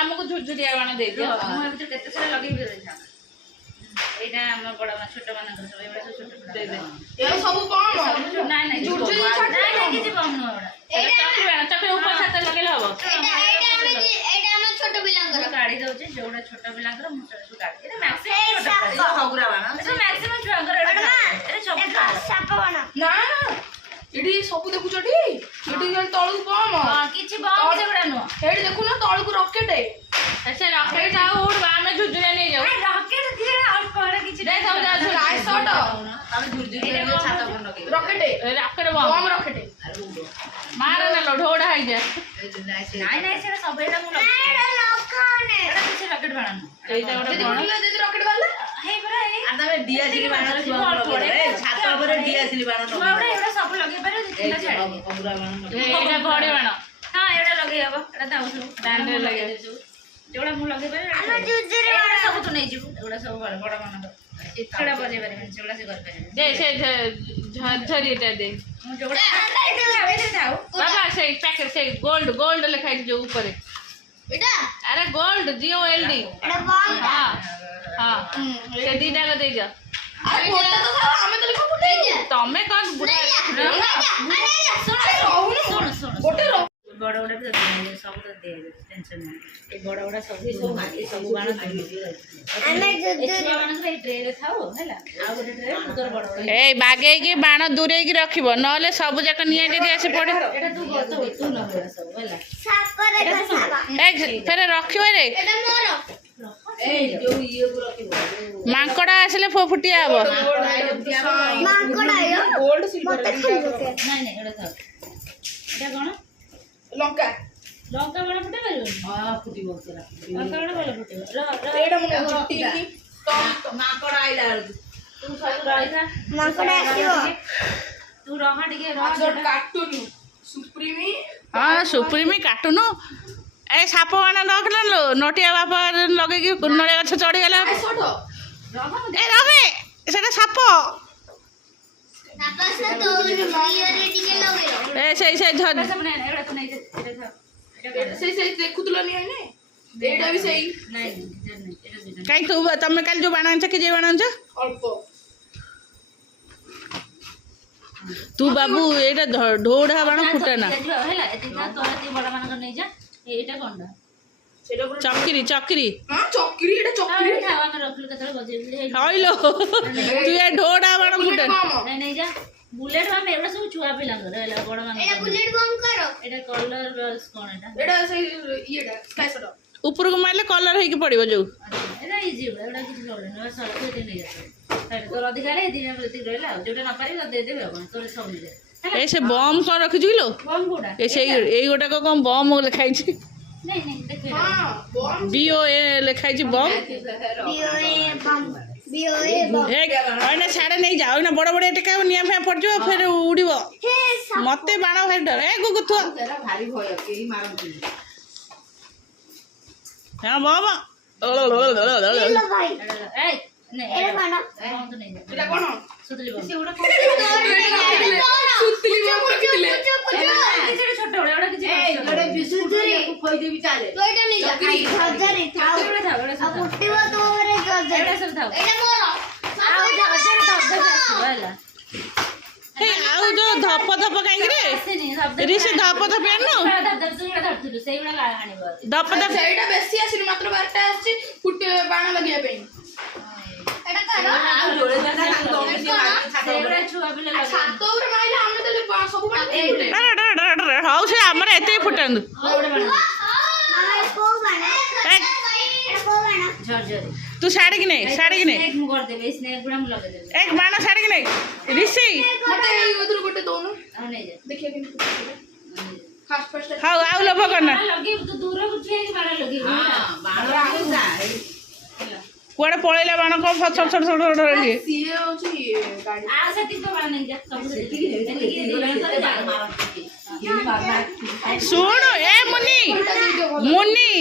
आमको झुरझुरिया बाण दे दियो केते सारा लगे एटा हम बड़ा मा छोट मान सब एबा सब छोट दे दे ए सब कम नहीं नहीं झुरझुरी नहीं किछि कम न एटा चक्र ऊपर छात लगेले हबो एटा हम छोट बिलांगर गाड़ी दउचे जोडा छोट बिलांगर मुसर सु गाड़ी एटा मैक्सिमम हगुरा बाण एटा मैक्सिमम छुआंगर एटा सब साप बाण ना एडी सब देखु छटी एडी तळु कम हां किछि बम सेगुडा न एडी देखु न तळु को रॉकेट है अच्छा रॉकेट जाओ उड़ आमे झुरझुरिया नहीं जाओ रॉकेट धीरे और कर किछि दे सब जा राय शॉट हम झुरझुरिया छाता बन लगे रॉकेट है रॉकेट बम रॉकेट है मार ना ढोडा है जा नहीं नहीं से सब एटा मु लगे एटा लखने एटा किछि रॉकेट बाण एटा ओटा दे रॉकेट वाला हे बरा हे आदा में डीएसएल बाण छाता पर डीएसएल बाण न एटा सब लगे पर दिखला छाड़ी पूरा बाण एटा बड़े बाण हां एटा लगे हबो एटा दाउ सब डांड लगे जोड़ा मु लगे पर हम जुजरे बाण सब तो नहीं जीव एटा सब बड़ा मान छड़ा बजे बारे जोड़ा से कर पारे दे से झरझरीटा दे मु जोड़ा दे दाउ बाबा से पैकेट से गोल्ड लिखाई जो ऊपर बेटा अरे गोल्ड GOLD एटा बम हां हां से दीदा को दे जा अरे बोटा तो था हमें तो लिखो फुटे तमे कौन बुढ़ा सुन बोटे बड़ा बड़ा सब तो दे टेंशन नहीं ए बड़ा बड़ा सब सब बाण हमें बाण से ट्रे रे थाओ हैला आ गोटे ट्रे उधर बड़ा बड़ा ए बागे की बाण दूरे की रखिबो नले सब जक निया जदी आसे पड़े एटा तू न बड़ा सब हैला साफ करे ए फेरे रखियो रे एटा मोर ए जो ये को रखिबो मांकड़ा आसले फुटिया हबो मांकड़ा आयो गोल्ड सिल्वर नहीं नहीं एटा था एटा कोन लंका लंका बड़ा फुटे परबो हां फुटी बोतरा लंका बड़ा बोला फुटे एडा मन जुटी की तो माकड़ आइला तू सब गाड़ी था माकड़ आसियो तू रहा डिगे रहा कार्टून सुप्रीमी हां सुप्रीमी कार्टून ए साप बाण रखलन लो नोटिया बापा लगे की नळे गछ चढ़ी गेला ए रहे सेटा साप से तो ईयर डिगे लगे ए से झर एड़ा तो नहीं एड़ा से देखुतलो नहीं है एड़ा भी सही नहीं एड़ा काई तू तमे काल जो बाणांचा के जे बाणांचा अल्प तू बाबू एड़ा ढोढा बाण फुटे ना हैला एतिका तोरा बड़ा मान नहीं जा एटा कोंडा चक्री चक्री हां चक्री एटा चक्री खावा में रखल कतल बजे हइलो तू ए ढोडा बाण फुटे नहीं नहीं जा बुलेट बम एटा सब छुआ पे लंग रहला बड़ मान एटा बुलेट बम करो एटा कलर बस कोन एटा से येडा स्काई शॉट ऊपर को मारले कलर हेकी पड़िबो जो एटा इजी एटा किछ प्रॉब्लम न सब दे नहीं जाता तो अधिकार है दिन प्रति रहला जोटा न पारी दे देबे अपन तोरे सब मिले ए से बम को रखि जुलो बम गोडा ए से एई गोटा को कम बम लिखाई छी नहीं नहीं देखे हां बम BOA लिखाई छी बम BOA बम एक ओने छाड़े नहीं जाओ ना बड़ बड़ टेका निया फे पड़ जो फिर उड़ीबो मते बाण भाई डर ए गुगु तू तेरा भारी भय केही मारन हां बाबा हेलो भाई ए नहीं एरे बाण तो नहीं एटा कोन सुतली बम से उड़ा सुतली बम रखिले किसी छोटा बड़ा किसी ए गड़े बिसुतरी खोई देबी चाले तो एटा नहीं जा हजारे थाओ एटा फुटिबो तो रे एटा सब थाओ एटा मोर आओ जा हजारे थाओ वाला हे आओ जो धप धप काई रे ऋषि धप धप एनो धरतु सेई बड़ा आनिबो धप धप सेईटा बेसी आसिन मात्र 12टा आसी फुट बाण लगिया पे एटा करो आओ जोड़े दादा दोने से सेईड़ा छुआ बिले लगा छातो ऊपर माइले हमने तो सब बाण फुटे हाउ से हमरे एते फुटन ना को बाण तू साड़ी की नहीं स्नेक मु कर देबे स्नेक गुड़ा मु लगा देबे एक बाण साड़ी की नहीं ऋषि मते उधर गोटे दोनो नहीं जा देखिए कि फास्ट हाउ आउ लो भगना लगी तू दूर उठी है बाण लगी हां बाण आउ जा कोड़े पळेला बाण को फट फट फट रे सीए होची गाड़ी आ सेति तो बाण नहीं जा सब सेति सुन ए मुन्नी मुन्नी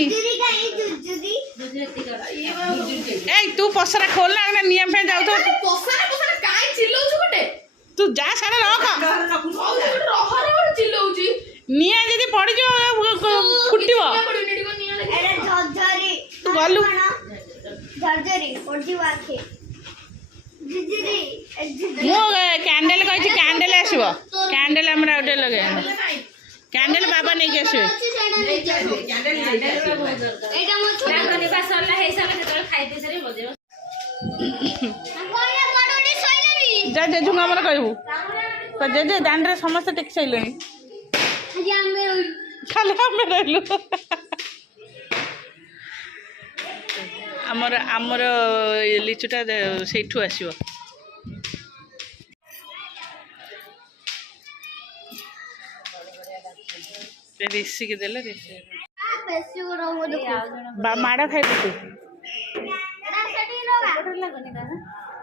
ए तू पसरा खोल ना नियम पे जाऊ तो पसरा काई चिल्लौ छु गोटे तू जा सारे रख ନିଆଁ ଯଦି ପଡ଼ିଯିବ ଫୁଟିବ ଗଲୁ ମୁଁ କ୍ୟାଣ୍ଡେଲ କହିଛି କ୍ୟାଣ୍ଡେଲ ଆସିବ କ୍ୟାଣ୍ଡେଲ ଆମର ଆଉ ଗୋଟେ ଲଗେଇବା କ୍ୟାଣ୍ଡେଲ ବାବା ନେଇକି ଆସିବେ ଯା ଜେଜୁଙ୍କୁ ଆମର କହିବୁ ଜେଜେ ଦାଣ୍ଡରେ ସମସ୍ତେ ଟେକି ସାରିଲେଣି ଖାଲି ଆମେ ରହିଲୁ ଆମର ଆମର ଲିଚୁଟା ସେଇଠୁ ଆସିବ ରେସିକି ଦେଲେ ମାଡ଼ ଖାଇବୁ ତୁ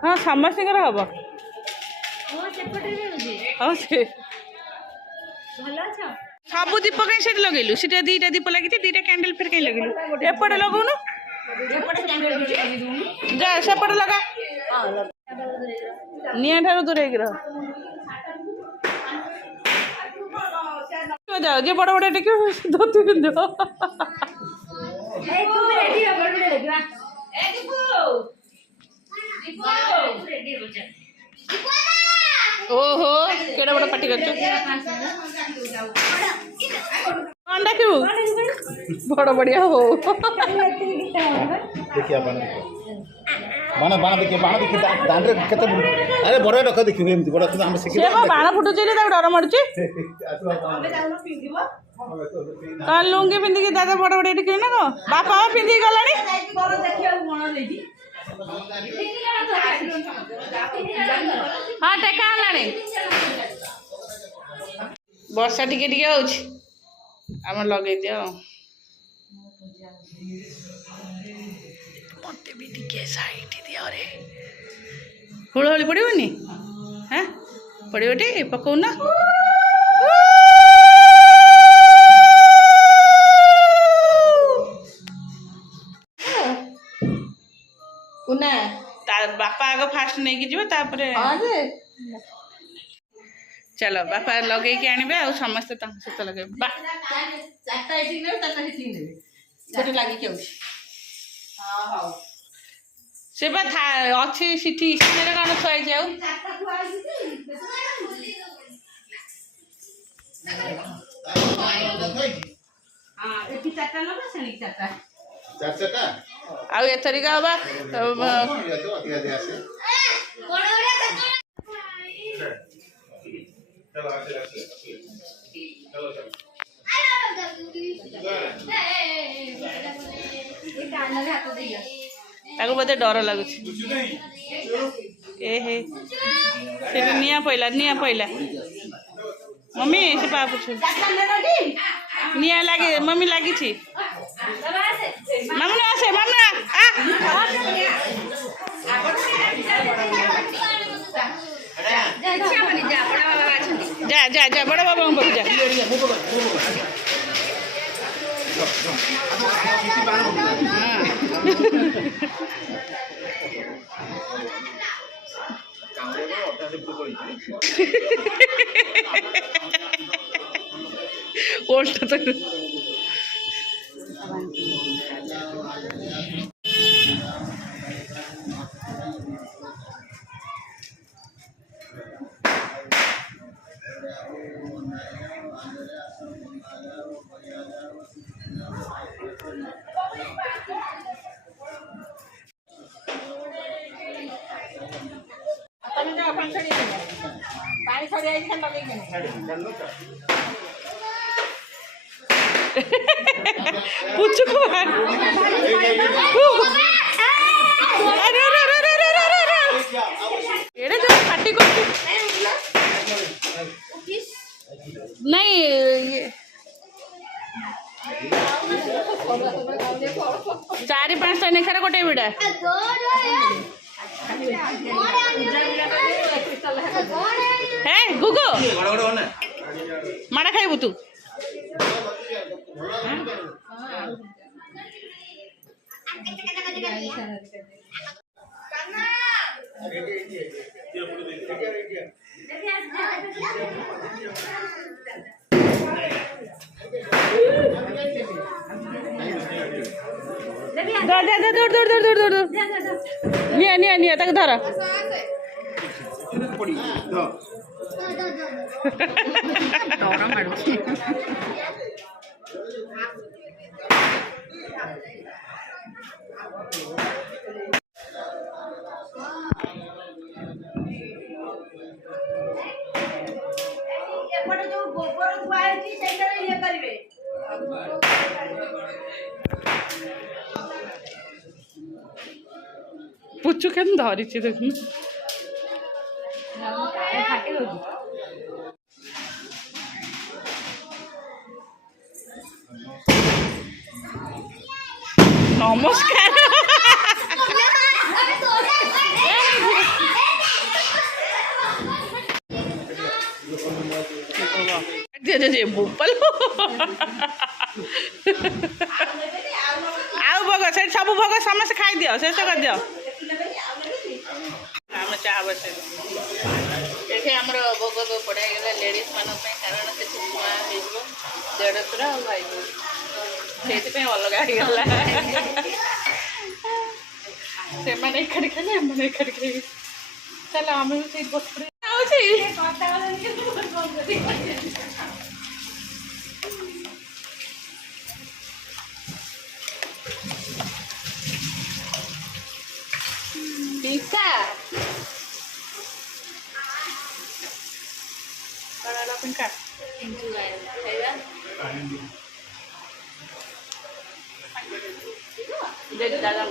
ହଁ ସମସ୍ତଙ୍କର ହବ ହଉ ସେ ସବୁ ଦୀପ କାହିଁ ସେଠି ଲଗେଇଲୁ ସେଟା ଦିଟା ଦୀପ ଲାଗିଛି ଦିଟା କ୍ୟାଣ୍ଡେଲ ଫେର କାହିଁ ଲଗେଇଲୁ ଏପଟେ ଲଗଉନୁ ଯା ସେପଟେ ଲଗା ନିଆଁ ଠାରୁ ଦୂରେଇକି ରହ ଯାଅ ଯିଏ ବଡ଼ ବଡ଼ ଟିକେ ଧୋତି ପିନ୍ଧିବ ଓହୋ କେଡେ ବଡ଼ ପାଟି କରୁଛୁ କଣ ଡାକିବୁ ବଡ଼ ବଢ଼ିଆ ହଉ ବାଣ ବାଣ ଦେଖିବ ବାଣ ଦେଖି ଦାଣ୍ଡରେ କେତେ ଆରେ ବଡ଼ ରଖ ଦେଖିବୁ ଏମିତି ବଡ଼ ଆମେ ସେ ବାଣ ଫୁଟୁଛି ତାକୁ ଡର ମାଡୁଛି କଣ ଲୁଙ୍ଗି ପିନ୍ଧିକି ଦାଦା ବଡ଼ ବଡ଼ ଟିକେ ନା କଣ ବାପା ପିନ୍ଧିକି ଗଲାଣି ହଁ ଟେକା ହେଲାଣି ବର୍ଷା ଟିକେ ଟିକେ ହଉଛି ଆମର ଲଗେଇ ଦିଅ ମତେ ବି ଟିକେ ସାଇଟ୍ ଦିଅ ରେ ହୁଳହୁଳି ପଡ଼ିବନି ହଁ ପଡ଼ିବ ଟି ପକଉନ ତା ବାପା ଆଗ ଫାଷ୍ଟ ନେଇକି ଯିବେ ତାପରେ ଚାଲ ବାପା ଲଗେଇକି ଆଣିବେ ଆଉ ସମସ୍ତେ ତାଙ୍କ ସହିତ ଲଗେଇବେ ଗୋଟେ ଲାଗିକି ଆଉଛି ସେ ବା ଅଛି ସେଠି ଇସ୍ତାନରେ କ'ଣ ଥୁଆ ହେଇଛି ଆଉ ଏଠି ଚାରିଟା ନେବା ସେଣିକି ଚାରିଟା ଆଉ ଏଥରିକା ହବା ତାକୁ ବୋଧେ ଡର ଲାଗୁଛି ଏ ହେ ସେଠି ନିଆଁ ପଇଲା ମମି ସେ ପା ପୁଛୁ ନିଆଁ ଲାଗି ମମି ଲାଗିଛି ମାମୁନା ଆସେ ମାମୁନା ଯା ଯା ଯା ବଡ଼ ବାବାଙ୍କ ପାଖକୁ ଯା ओल्टा तो पानी छड़ी आई खान लगे पूछो को अरे अरे अरे अरे अरे अरे एड़े जो फाटी को नहीं ये 4-5 नेखार गोटे बिड़ा है गुगो माड़ा खाइबू तू ଦୌଡ଼ ଦୌଡ଼ ଦୌଡ଼ ଦୌଡ଼ ଦୌଡ଼ ନିଅ ନିଅ ନିଅ ତାକୁ ଧର ଡର ମାଡୁଛି। ଏପଟେ ଯୋଉ ଗୋବର ଧୁଆ ହେଇଛି ସେଇଟାରେ ଇଏ କରିବେ। ପୁଚୁ କେମିତି ଧରିଛି ଦେଖୁନ ନମସ୍କାର ବୋପାଲ ଆଉ ଭୋଗ ସେଠି ସବୁ ଭୋଗ ସମସ୍ତେ ଖାଇଦିଅ ଶେଷ କରିଦିଅ ଆମେ ଚାହା ବସେଇବୁ ଏଠି ଆମର ଭୋଗ ପଢ଼ା ହେଇଗଲା ଲେଡ଼ିଜ୍ ମାନଙ୍କ ପାଇଁ କାରଣ ସେଠି ଛୁଆ ହେଇଯିବ ଦେଢ଼ଶୁର ଆଉ ଭାଇ ସେଇଥିପାଇଁ ଅଲଗା ହେଇଗଲା ସେମାନେ ଏକାଠି ଖାଇଲେ ଏମାନେ ଏକାଠି ଖାଇବେ ତାହେଲେ ଆମେ ବି ସେଇଠି ବସି ପଡ଼ି Bisa. Kalau ada pengkat. Enjoy. Saya. Udah di dalam.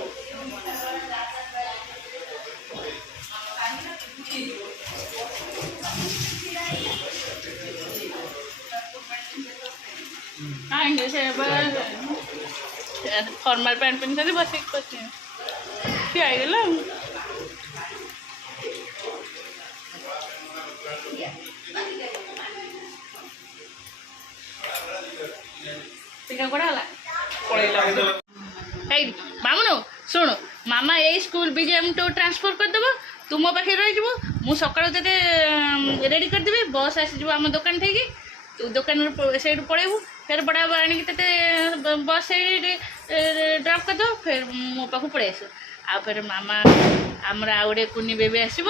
Ini saya formal pant pin tadi masih ikutnya. Ya iyalah. मामुनु शुणु मामा यही स्कूल बीजेएम टू ट्रांसफर करदेव तू मो पाखे रही मु सकाळु तेते रेडी करदेबी बस आसीज आम दुकान थी तू दुकान से पड़ेबू फिर बड़ा आनिक तेते बस से ड्रॉप करदेव फिर मो पाखु पड़े आसु आ फिर मामा आमर आ गोटे कुनी बेबी आसब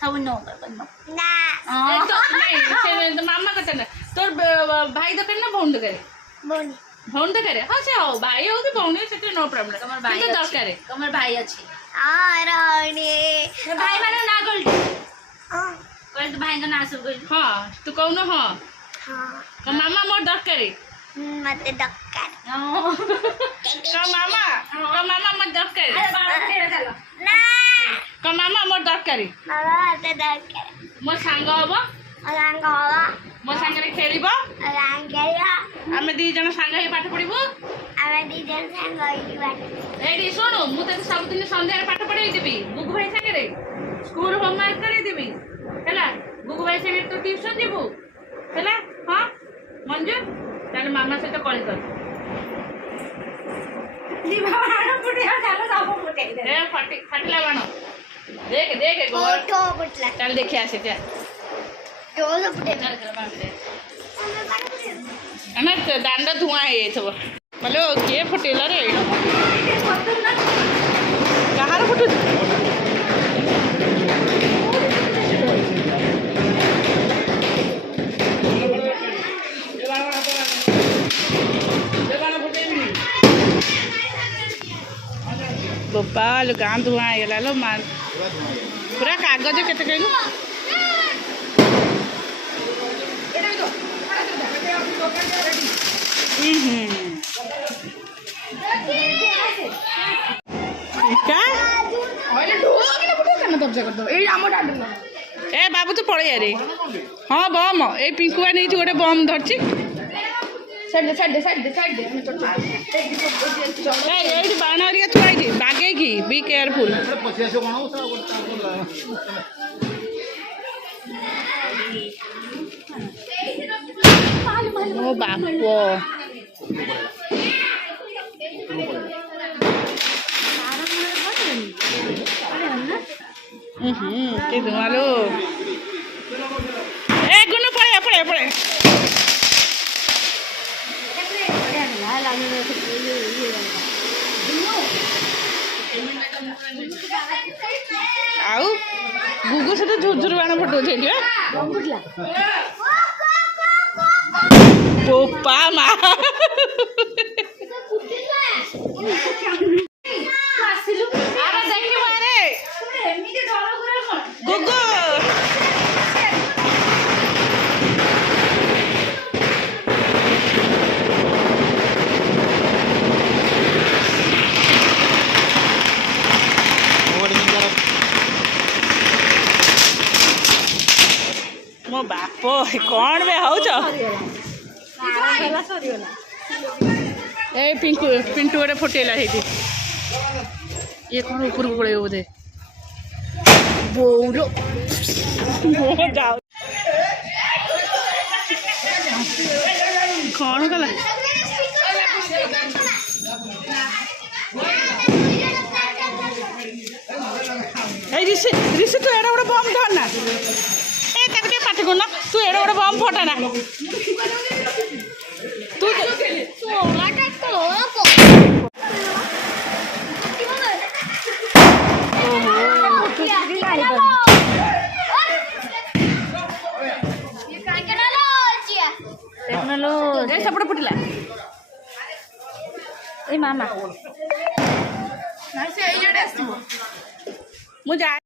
सब मामा कथा ना तोर भाई दरकार ना भौन दरकार भौन दरकार हाँ से हो भाई हो कि भौनी से नो प्रॉब्लम तमर भाई दरकार तमर भाई अछि भाई माने ना गलती कहल भाई का ना सब गइल हां तू कहू न हां हां मामा मोर दरकार मते दरकार का मामा मोर दरकार अरे बाबा तेरे चलो ना का मामा मोर दरकार मामा मते दरकार मोर सांग हबो मो सांगे खेल आम दी जन सांग पाठ पढ़ू ये शुणु मुझे सबुदिन सन्ध्या पाठ पढ़े देवी बुगु भाई सांगे स्कूल होमवर्क करदेवी है बुगु भाई सांगे तो ट्यूशन जीवु है हाँ मंजू ताले मामा सहित कली कर फाटिला बाण देख देख चल देखी आसे दांड धुआं हो बोलो किए फुटेल रे कहार फुटु गोपाल गाँ धुआं होगा लो मार पूरा कागज केते कहलु ए बाबू तू पड़े रे हाँ बम ए पिंकुआ नहीं गोटे बम धरची बाण हरिका थुआई बागे की बी केयरफुल ओ बाप मालो ए गुनु पड़े पड़े पड़े ଆଉ ଗୁଗୁ ସହିତ ଝୁରଝୁର ବାଣ ଫଟଉଛି ଏଠି ବୋପା ମା ଦେଖିବୁ ଆରେ ଗୁଗୁ ମୋ ବାପ କ'ଣ ବେ ହଉଛ ଏ ପିଣ୍ଟୁ ଗୋଟେ ଫୁଟେଇଲା ସେଇଠି ଇଏ କ'ଣ ଉପରକୁ ପଳେଇବ ବୋଧେ ବୋଉର ଯାଉ କ'ଣ କଲା এই ঋষি তু এটা ଗୋଟେ বম ধর না এ তাকে ଟିକେ পাটি কর না তুই এটা ଗୋଟେ বম ফটা না তুই ସେପଟେ ଫୁଟିଲା ଏଇ ମାମା ମୁଁ ଯାଏ